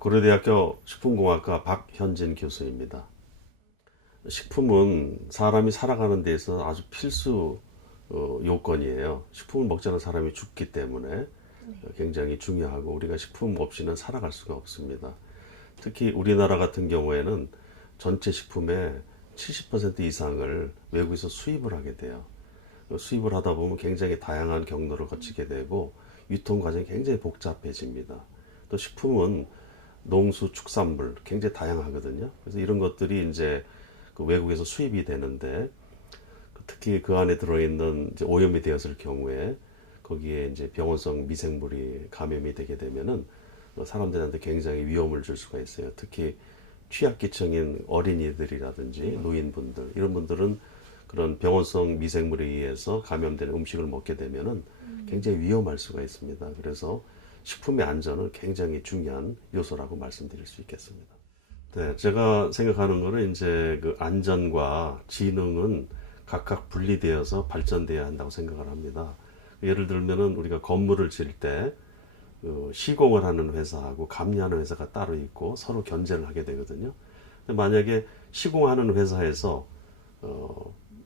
고려대학교 식품공학과 박현진 교수입니다. 식품은 사람이 살아가는 데서 아주 필수 요건이에요. 식품을 먹지 않은 사람이 죽기 때문에 굉장히 중요하고 우리가 식품 없이는 살아갈 수가 없습니다. 특히 우리나라 같은 경우에는 전체 식품의 70% 이상을 외국에서 수입을 하게 돼요. 수입을 하다 보면 굉장히 다양한 경로를 거치게 되고 유통 과정이 굉장히 복잡해집니다. 또 식품은 농수, 축산물 굉장히 다양하거든요. 그래서 이런 것들이 이제 그 외국에서 수입이 되는데 특히 그 안에 들어있는 이제 오염이 되었을 경우에 거기에 이제 병원성 미생물이 감염이 되게 되면은 사람들한테 굉장히 위험을 줄 수가 있어요. 특히 취약계층인 어린이들이라든지 노인분들 이런 분들은 그런 병원성 미생물에 의해서 감염된 음식을 먹게 되면은 굉장히 위험할 수가 있습니다. 그래서 식품의 안전은 굉장히 중요한 요소라고 말씀드릴 수 있겠습니다. 네, 제가 생각하는 거는 이제 그 안전과 지능은 각각 분리되어서 발전돼야 한다고 생각을 합니다. 예를 들면은 우리가 건물을 지을 때 시공을 하는 회사하고 감리하는 회사가 따로 있고 서로 견제를 하게 되거든요. 근데 만약에 시공하는 회사에서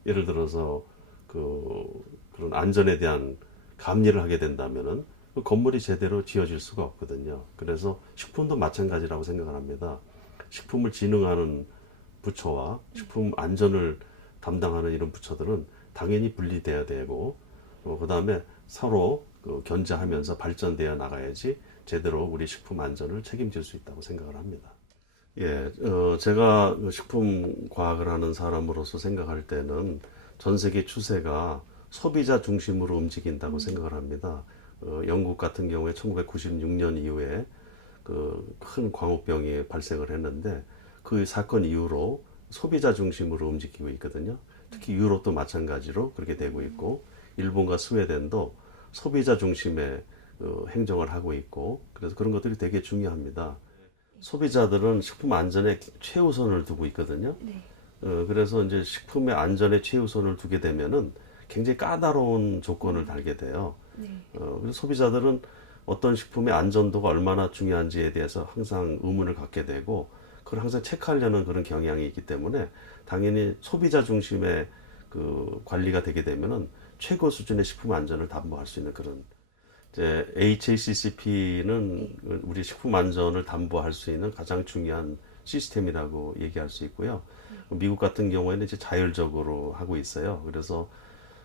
예를 들어서 그런 안전에 대한 감리를 하게 된다면은 그 건물이 제대로 지어질 수가 없거든요. 그래서 식품도 마찬가지라고 생각을 합니다. 식품을 진흥하는 부처와 식품 안전을 담당하는 이런 부처들은 당연히 분리돼야 되고 그 다음에 서로 견제하면서 발전되어 나가야지 제대로 우리 식품 안전을 책임질 수 있다고 생각을 합니다. 예, 제가 식품 과학을 하는 사람으로서 생각할 때는 전 세계 추세가 소비자 중심으로 움직인다고 생각을 합니다. 영국 같은 경우에 1996년 이후에 그 큰 광우병이 발생을 했는데 그 사건 이후로 소비자 중심으로 움직이고 있거든요. 특히 유럽도 마찬가지로 그렇게 되고 있고 일본과 스웨덴도 소비자 중심의 행정을 하고 있고 그래서 그런 것들이 되게 중요합니다. 소비자들은 식품 안전에 최우선을 두고 있거든요. 네. 그래서 이제 식품의 안전에 최우선을 두게 되면은 굉장히 까다로운 조건을 달게 돼요. 네. 그래서 소비자들은 어떤 식품의 안전도가 얼마나 중요한지에 대해서 항상 의문을 갖게 되고 그걸 항상 체크하려는 그런 경향이 있기 때문에 당연히 소비자 중심의 그 관리가 되게 되면은 최고 수준의 식품 안전을 담보할 수 있는 그런 이제 HACCP는 우리 식품 안전을 담보할 수 있는 가장 중요한 시스템이라고 얘기할 수 있고요. 미국 같은 경우에는 이제 자율적으로 하고 있어요. 그래서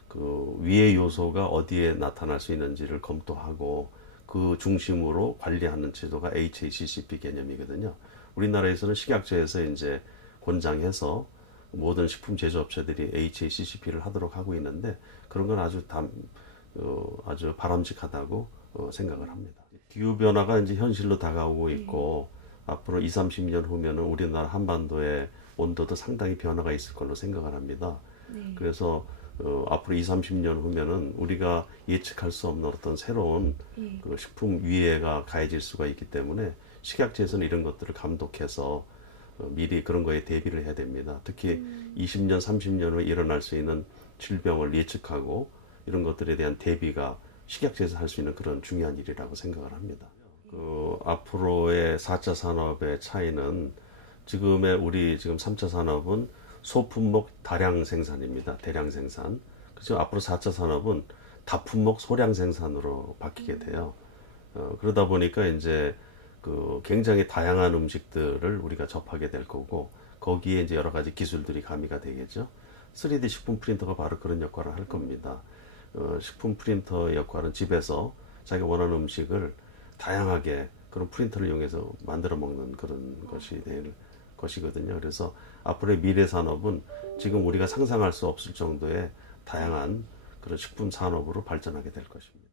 그 위의 요소가 어디에 나타날 수 있는지를 검토하고 그 중심으로 관리하는 제도가 HACCP 개념이거든요. 우리나라에서는 식약처에서 이제 권장해서 모든 식품 제조업체들이 HACCP를 하도록 하고 있는데 그런 건 아주 바람직하다고 생각을 합니다. 기후 변화가 이제 현실로 다가오고 있고 앞으로 2, 30년 후면은 우리나라 한반도의 온도도 상당히 변화가 있을 걸로 생각을 합니다. 네. 그래서 앞으로 2, 30년 후면은 우리가 예측할 수 없는 어떤 새로운 그 식품 위해가 가해질 수가 있기 때문에 식약처에서는 이런 것들을 감독해서 미리 그런 거에 대비를 해야 됩니다. 특히 20년, 30년 후에 일어날 수 있는 질병을 예측하고 이런 것들에 대한 대비가 식약처에서 할 수 있는 그런 중요한 일이라고 생각을 합니다. 앞으로의 4차 산업의 차이는 우리 지금 3차 산업은 소품목 다량 생산입니다. 대량 생산. 그래서 앞으로 4차 산업은 다품목 소량 생산으로 바뀌게 돼요. 그러다 보니까 이제 굉장히 다양한 음식들을 우리가 접하게 될 거고 거기에 이제 여러 가지 기술들이 가미가 되겠죠. 3D 식품 프린터가 바로 그런 역할을 할 겁니다. 식품 프린터 역할은 집에서 자기가 원하는 음식을 다양하게 그런 프린터를 이용해서 만들어 먹는 그런 것이 될 것이거든요. 그래서 앞으로의 미래 산업은 지금 우리가 상상할 수 없을 정도의 다양한 그런 식품 산업으로 발전하게 될 것입니다.